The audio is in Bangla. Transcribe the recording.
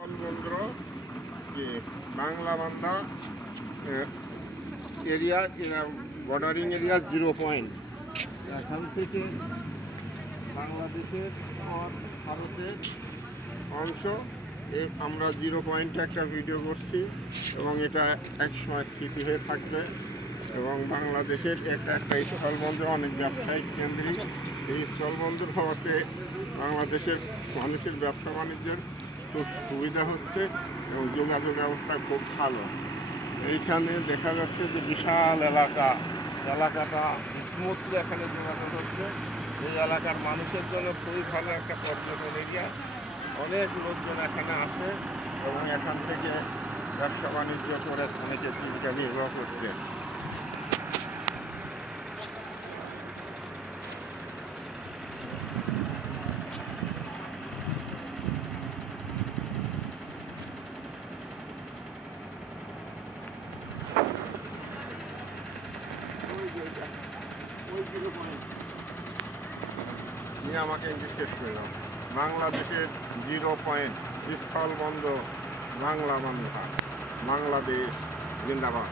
স্থলবন্দর যে বাংলা বান্দা এরিয়া বর্ডারিং এরিয়া 0 পয়েন্ট। এখান থেকে বাংলাদেশের ভারতের অংশ আমরা 0 পয়েন্টে একটা ভিডিও করছি এবং এটা একসময় স্মৃতি হয়ে থাকবে। এবং বাংলাদেশের একটা এই স্থলবন্দর অনেক ব্যবসায়িক কেন্দ্রিক। এই স্থলবন্দর হওয়াতে বাংলাদেশের মানুষের ব্যবসা বাণিজ্যের খুব সুবিধা হচ্ছে এবং যোগাযোগ ব্যবস্থা খুব ভালো। এইখানে দেখা যাচ্ছে যে বিশাল এলাকাটা স্মুথলি এখানে যোগাযোগ হচ্ছে। এই এলাকার মানুষের জন্য খুবই ভালো একটা পর্যটন এরিয়া। অনেক লোকজন এখানে আসে এবং এখান থেকে ব্যবসা বাণিজ্য করে অনেকে জীবিকা নির্বাহ করছে। আমাকে ইংলিশ শেষ করলাম। বাংলাদেশের 0 পয়েন্ট স্থলবন্দর বাংলা বান্ধা, বাংলাদেশ জিন্দাবাদ।